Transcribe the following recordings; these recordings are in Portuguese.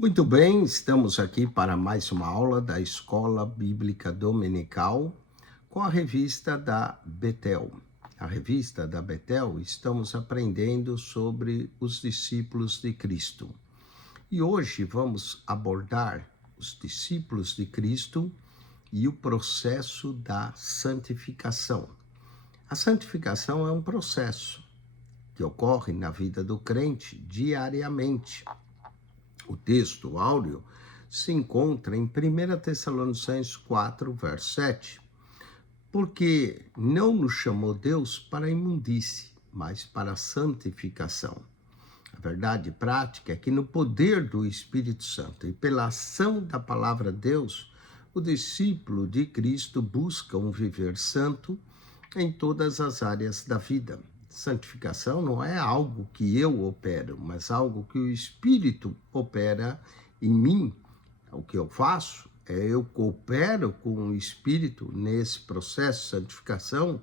Muito bem, estamos aqui para mais uma aula da Escola Bíblica Dominical com a revista da Betel. A revista da Betel, estamos aprendendo sobre os discípulos de Cristo. E hoje vamos abordar os discípulos de Cristo e o processo da santificação. A santificação é um processo que ocorre na vida do crente diariamente. O texto áureo se encontra em 1 Tessalonicenses 4, verso 7. Porque não nos chamou Deus para a imundície, mas para a santificação. A verdade prática é que no poder do Espírito Santo e pela ação da palavra de Deus, o discípulo de Cristo busca um viver santo em todas as áreas da vida. Santificação não é algo que eu opero, mas algo que o Espírito opera em mim. O que eu faço é eu coopero com o Espírito nesse processo de santificação,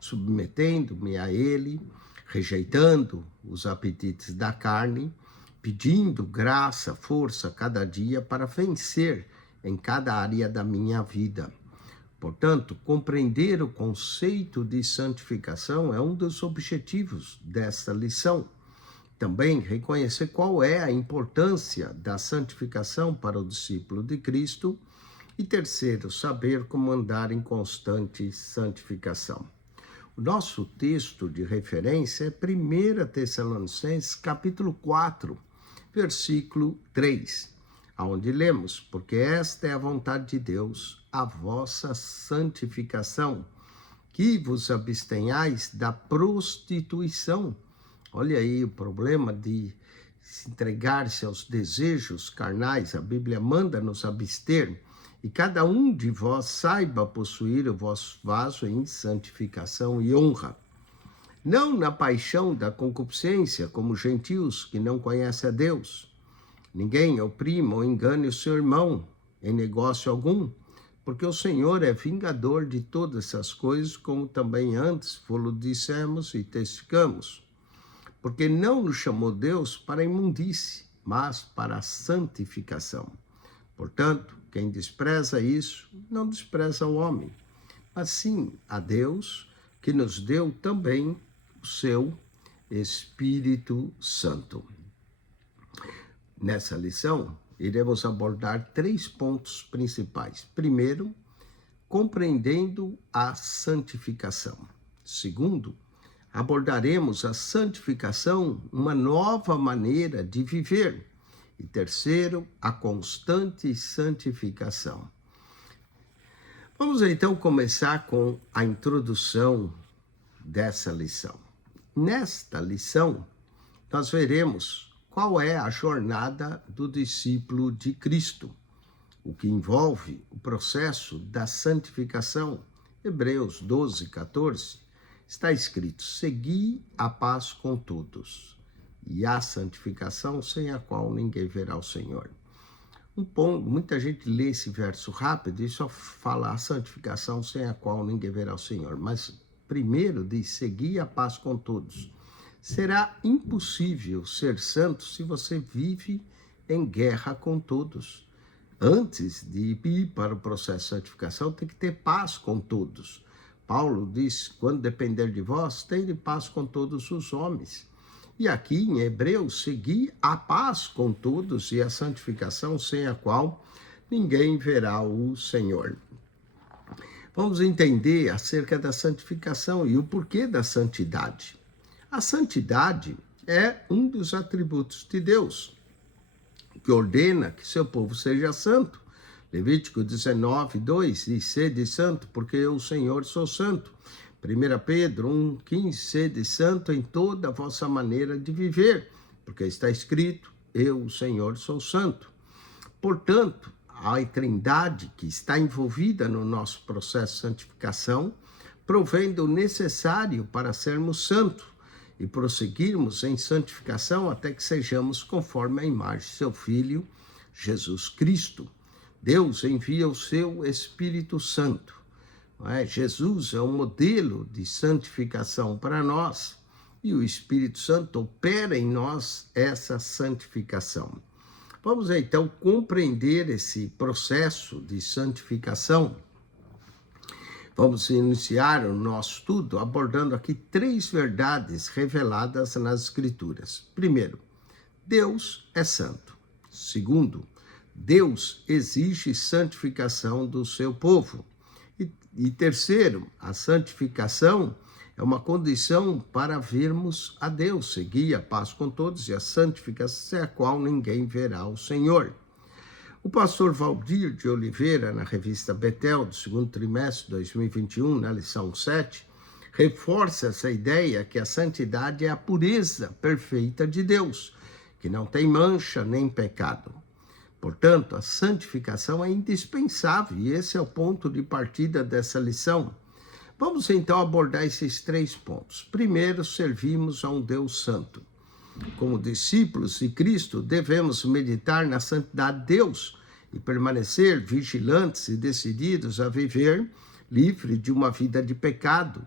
submetendo-me a Ele, rejeitando os apetites da carne, pedindo graça, força cada dia para vencer em cada área da minha vida. Portanto, compreender o conceito de santificação é um dos objetivos desta lição. Também reconhecer qual é a importância da santificação para o discípulo de Cristo. E terceiro, saber como andar em constante santificação. O nosso texto de referência é 1 Tessalonicenses capítulo 4, versículo 3. Onde lemos, porque esta é a vontade de Deus, a vossa santificação, que vos abstenhais da prostituição. Olha aí o problema de se entregar-se aos desejos carnais. A Bíblia manda nos abster, e cada um de vós saiba possuir o vosso vaso em santificação e honra. Não na paixão da concupiscência, como gentios que não conhecem a Deus. Ninguém oprima ou engane o seu irmão em negócio algum, porque o Senhor é vingador de todas essas coisas, como também antes vos dissemos e testificamos. Porque não nos chamou Deus para a imundície, mas para a santificação. Portanto, quem despreza isso, não despreza o homem, mas sim a Deus, que nos deu também o seu Espírito Santo. Nessa lição, iremos abordar 3 pontos principais. Primeiro, compreendendo a santificação. Segundo, abordaremos a santificação, uma nova maneira de viver. E terceiro, a constante santificação. Vamos então começar com a introdução dessa lição. Nesta lição, nós veremos qual é a jornada do discípulo de Cristo, o que envolve o processo da santificação. Hebreus 12, 14, está escrito: segui a paz com todos, e a santificação sem a qual ninguém verá o Senhor. Muita gente lê esse verso rápido e só fala a santificação sem a qual ninguém verá o Senhor, mas primeiro diz: segui a paz com todos. Será impossível ser santo se você vive em guerra com todos. Antes de ir para o processo de santificação, tem que ter paz com todos. Paulo diz: quando depender de vós, tenha paz com todos os homens. E aqui em Hebreus, segui a paz com todos e a santificação sem a qual ninguém verá o Senhor. Vamos entender acerca da santificação e o porquê da santidade. A santidade é um dos atributos de Deus, que ordena que seu povo seja santo. Levítico 19, 2 diz: sede santo, porque eu, o Senhor, sou santo. 1 Pedro 1, 15, sede santo em toda a vossa maneira de viver, porque está escrito: eu, o Senhor, sou santo. Portanto, a Trindade que está envolvida no nosso processo de santificação provém do necessário para sermos santos e prosseguirmos em santificação até que sejamos conforme a imagem de seu Filho, Jesus Cristo. Deus envia o seu Espírito Santo. Jesus é um modelo de santificação para nós e o Espírito Santo opera em nós essa santificação. Vamos então compreender esse processo de santificação. Vamos iniciar o nosso estudo abordando aqui 3 verdades reveladas nas Escrituras. Primeiro, Deus é santo. Segundo, Deus exige santificação do seu povo. E terceiro, a santificação é uma condição para vermos a Deus. Segui a paz com todos e a santificação sem a qual ninguém verá o Senhor. O pastor Valdir de Oliveira, na revista Betel, do segundo trimestre de 2021, na lição 7, reforça essa ideia que a santidade é a pureza perfeita de Deus, que não tem mancha nem pecado. Portanto, a santificação é indispensável e esse é o ponto de partida dessa lição. Vamos então abordar esses 3 pontos. Primeiro, servimos a um Deus santo. Como discípulos de Cristo, devemos meditar na santidade de Deus e permanecer vigilantes e decididos a viver livre de uma vida de pecado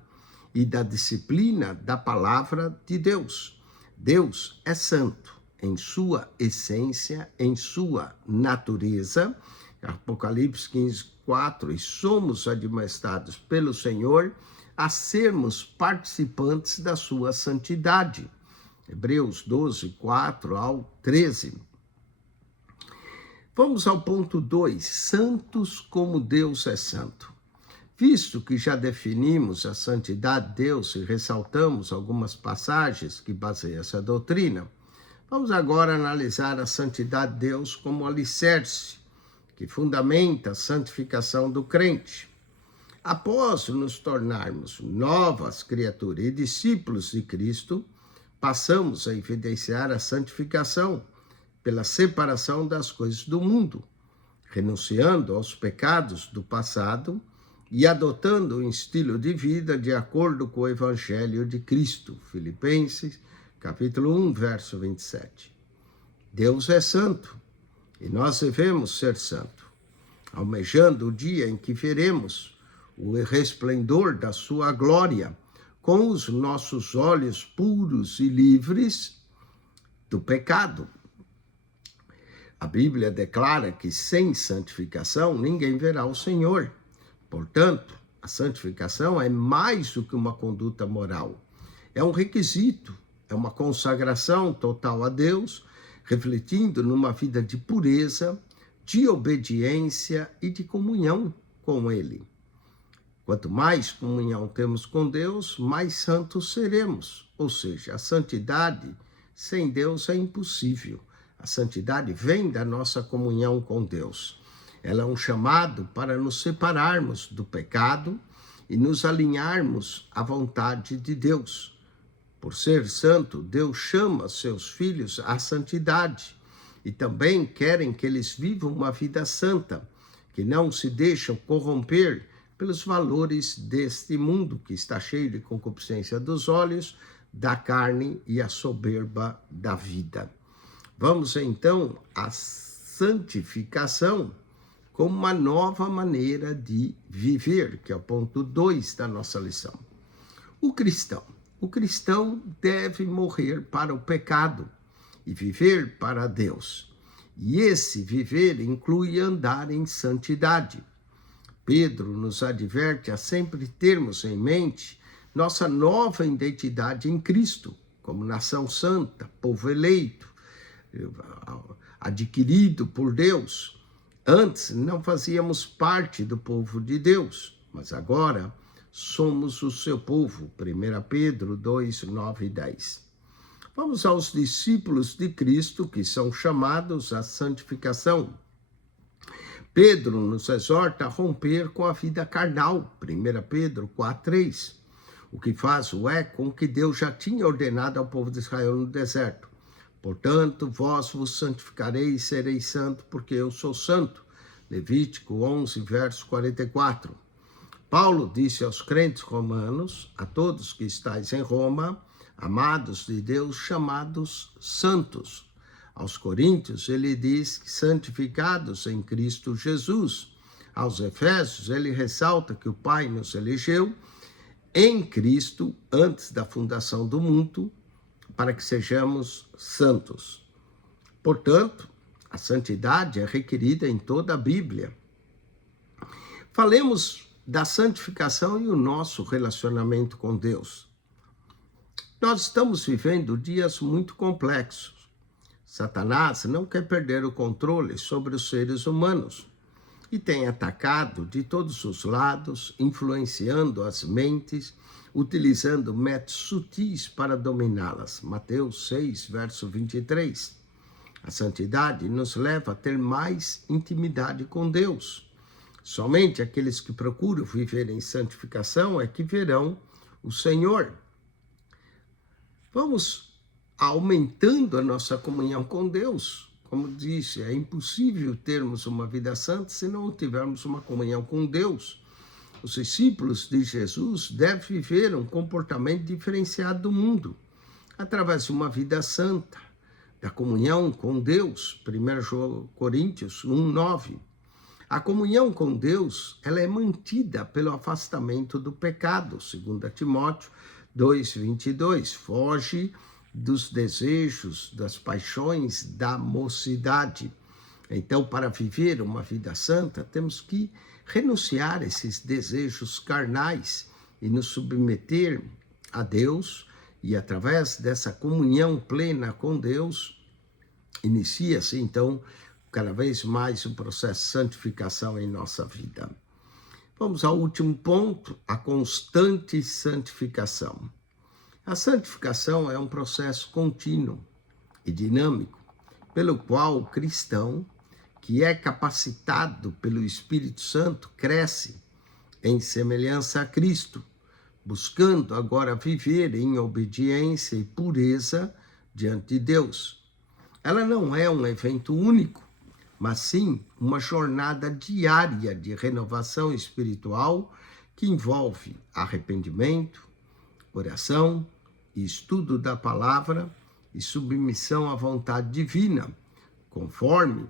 e da disciplina da palavra de Deus. Deus é santo em sua essência, em sua natureza. Apocalipse 15:4, e somos admoestados pelo Senhor a sermos participantes da sua santidade. Hebreus 12:4 ao 13. Vamos ao ponto 2, santos como Deus é santo. Visto que já definimos a santidade de Deus e ressaltamos algumas passagens que baseiam essa doutrina, vamos agora analisar a santidade de Deus como alicerce, que fundamenta a santificação do crente. Após nos tornarmos novas criaturas e discípulos de Cristo, passamos a evidenciar a santificação pela separação das coisas do mundo, renunciando aos pecados do passado e adotando um estilo de vida de acordo com o Evangelho de Cristo. Filipenses, capítulo 1, verso 27. Deus é santo e nós devemos ser santos, almejando o dia em que veremos o resplendor da sua glória, com os nossos olhos puros e livres do pecado. A Bíblia declara que sem santificação ninguém verá o Senhor. Portanto, a santificação é mais do que uma conduta moral. É um requisito, é uma consagração total a Deus, refletindo numa vida de pureza, de obediência e de comunhão com Ele. Quanto mais comunhão temos com Deus, mais santos seremos. Ou seja, a santidade sem Deus é impossível. A santidade vem da nossa comunhão com Deus. Ela é um chamado para nos separarmos do pecado e nos alinharmos à vontade de Deus. Por ser santo, Deus chama seus filhos à santidade e também querem que eles vivam uma vida santa, que não se deixam corromper pelos valores deste mundo que está cheio de concupiscência dos olhos, da carne e a soberba da vida. Vamos então à santificação como uma nova maneira de viver, que é o ponto 2 da nossa lição. O cristão deve morrer para o pecado e viver para Deus. E esse viver inclui andar em santidade. Pedro nos adverte a sempre termos em mente nossa nova identidade em Cristo, como nação santa, povo eleito, adquirido por Deus. Antes não fazíamos parte do povo de Deus, mas agora somos o seu povo. 1 Pedro 2, 9 e 10. Vamos aos discípulos de Cristo que são chamados à santificação. Pedro nos exorta a romper com a vida carnal. 1 Pedro 4, 3. O que faz o é com que Deus já tinha ordenado ao povo de Israel no deserto. Portanto, vós vos santificareis e sereis santo, porque eu sou santo. Levítico 11, verso 44. Paulo disse aos crentes romanos, a todos que estáis em Roma, amados de Deus, chamados santos. Aos coríntios, ele diz que santificados em Cristo Jesus. Aos efésios, ele ressalta que o Pai nos elegeu em Cristo antes da fundação do mundo, para que sejamos santos. Portanto, A santidade é requerida em toda a Bíblia. Falemos da santificação e o nosso relacionamento com Deus. Nós estamos vivendo dias muito complexos. Satanás não quer perder o controle sobre os seres humanos e tem atacado de todos os lados, influenciando as mentes, utilizando métodos sutis para dominá-las. Mateus 6, verso 23. A santidade nos leva a ter mais intimidade com Deus. Somente aqueles que procuram viver em santificação é que verão o Senhor. Vamos aumentando a nossa comunhão com Deus. Como disse, é impossível termos uma vida santa se não tivermos uma comunhão com Deus. Os discípulos de Jesus devem viver um comportamento diferenciado do mundo, através de uma vida santa, da comunhão com Deus. 1 Coríntios 1:9. A comunhão com Deus, ela é mantida pelo afastamento do pecado. 2 Timóteo 2:22. Foge dos desejos, das paixões da mocidade. Então, para viver uma vida santa, temos que renunciar a esses desejos carnais e nos submeter a Deus, e através dessa comunhão plena com Deus, inicia-se então cada vez mais o processo de santificação em nossa vida. Vamos ao último ponto, a constante santificação. A santificação é um processo contínuo e dinâmico, pelo qual o cristão, que é capacitado pelo Espírito Santo, cresce em semelhança a Cristo, buscando agora viver em obediência e pureza diante de Deus. Ela não é um evento único, mas sim uma jornada diária de renovação espiritual que envolve arrependimento, oração, estudo da palavra e submissão à vontade divina, conforme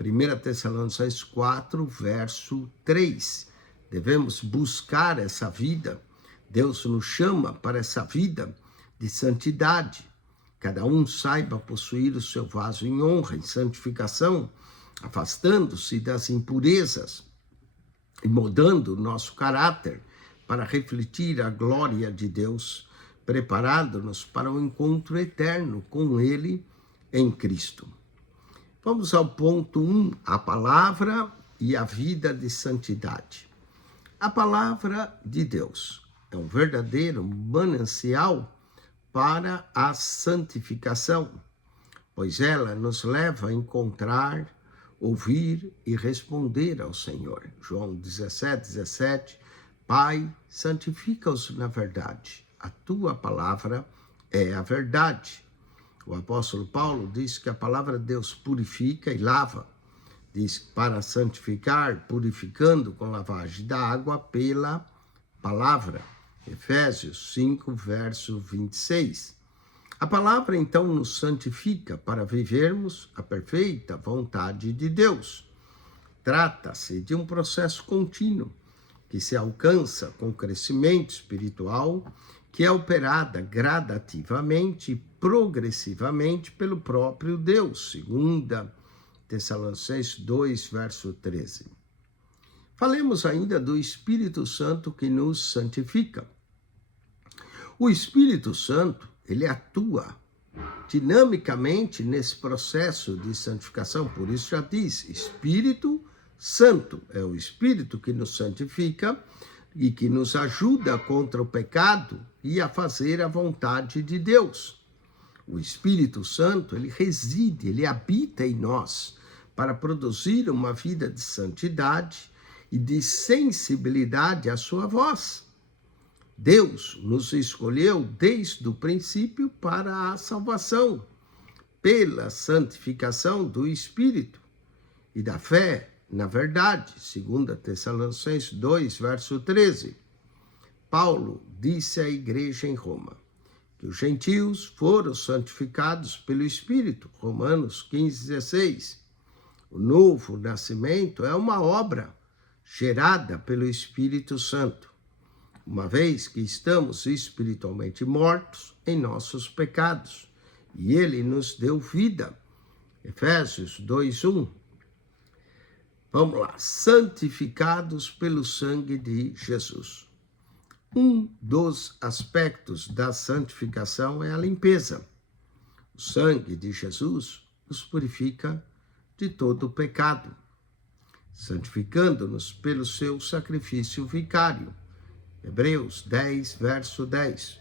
1 Tessalonicenses 4, verso 3. Devemos buscar essa vida. Deus nos chama para essa vida de santidade. Cada um saiba possuir o seu vaso em honra, em santificação, afastando-se das impurezas e mudando o nosso caráter para refletir a glória de Deus, preparando-nos para o encontro eterno com Ele em Cristo. Vamos ao ponto 1, a palavra e a vida de santidade. A palavra de Deus é um verdadeiro manancial para a santificação, pois ela nos leva a encontrar, ouvir e responder ao Senhor. João 17:17, Pai, santifica-os na verdade. A tua palavra é a verdade. O apóstolo Paulo diz que a palavra de Deus purifica e lava. Diz para santificar, purificando com lavagem da água pela palavra. Efésios 5, verso 26. A palavra, então, nos santifica para vivermos a perfeita vontade de Deus. Trata-se de um processo contínuo que se alcança com crescimento espiritual, que é operada gradativamente e progressivamente pelo próprio Deus. 2 Tessalonicenses 2, verso 13. Falemos ainda do Espírito Santo que nos santifica. O Espírito Santo, ele atua dinamicamente nesse processo de santificação, por isso já diz, Espírito Santo é o Espírito que nos santifica e que nos ajuda contra o pecado e a fazer a vontade de Deus. O Espírito Santo, ele reside, ele habita em nós para produzir uma vida de santidade e de sensibilidade à sua voz. Deus nos escolheu desde o princípio para a salvação, pela santificação do Espírito e da fé na verdade. 2 Tessalonicenses 2, verso 13. Paulo disse à igreja em Roma que os gentios foram santificados pelo Espírito. Romanos 15:16. O novo nascimento é uma obra gerada pelo Espírito Santo, uma vez que estamos espiritualmente mortos em nossos pecados, e ele nos deu vida Efésios 2:1. Vamos lá. Santificados pelo sangue de Jesus. Um dos aspectos da santificação é a limpeza. O sangue de Jesus nos purifica de todo o pecado, santificando-nos pelo seu sacrifício vicário. Hebreus 10, verso 10.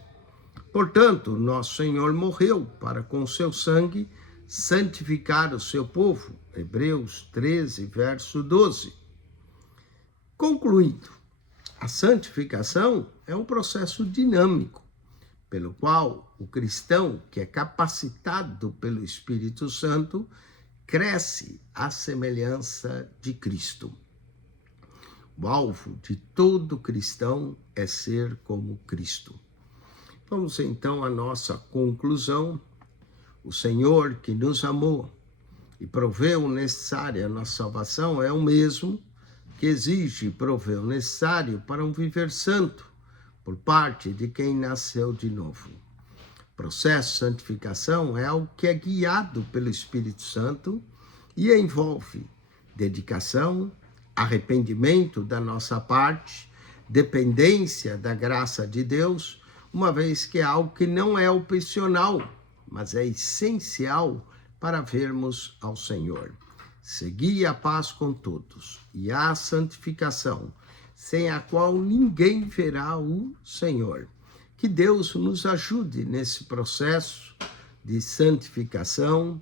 Portanto, nosso Senhor morreu para com seu sangue santificar o seu povo. Hebreus 13, verso 12. Concluindo, a santificação é um processo dinâmico, pelo qual o cristão, que é capacitado pelo Espírito Santo, cresce à semelhança de Cristo. O alvo de todo cristão é ser como Cristo. Vamos então à nossa conclusão. O Senhor que nos amou e proveu o necessário à nossa salvação é o mesmo que exige e provê o necessário para um viver santo por parte de quem nasceu de novo. O processo de santificação é algo que é guiado pelo Espírito Santo e envolve dedicação, arrependimento da nossa parte, dependência da graça de Deus, uma vez que é algo que não é opcional, mas é essencial para vermos ao Senhor. Segui a paz com todos e a santificação, sem a qual ninguém verá o Senhor. Que Deus nos ajude nesse processo de santificação,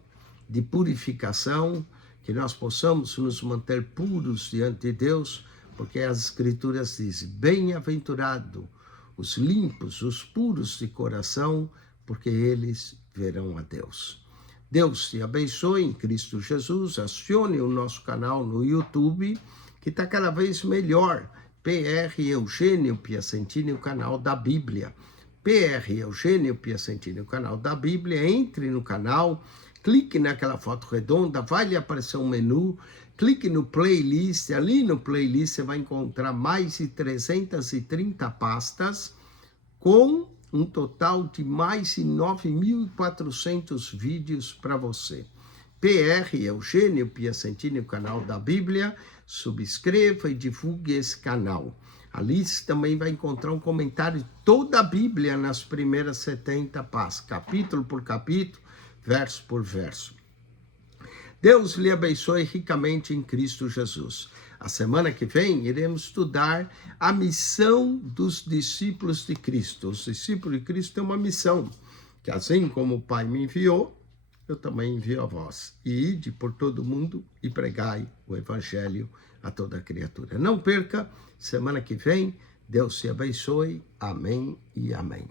de purificação, que nós possamos nos manter puros diante de Deus, porque as Escrituras dizem: bem-aventurado os limpos, os puros de coração, porque eles verão a Deus. Deus te abençoe em Cristo Jesus. Acione o nosso canal no YouTube, que está cada vez melhor. PR Eugênio Piacentini, o canal da Bíblia. PR Eugênio Piacentini, o canal da Bíblia. Entre no canal, clique naquela foto redonda, vai lhe aparecer um menu, clique no playlist. Ali no playlist você vai encontrar mais de 330 pastas com um total de mais de 9.400 vídeos para você. PR Eugênio Piacentini, o canal da Bíblia. Subscreva e divulgue esse canal. Ali você também vai encontrar um comentário de toda a Bíblia nas primeiras 70 pastas, capítulo por capítulo, verso por verso. Deus lhe abençoe ricamente em Cristo Jesus. A semana que vem iremos estudar a missão dos discípulos de Cristo. Os discípulos de Cristo têm uma missão, que assim como o Pai me enviou, eu também envio a vós. E ide por todo mundo e pregai o Evangelho a toda criatura. Não perca, semana que vem, Deus te abençoe. Amém e amém.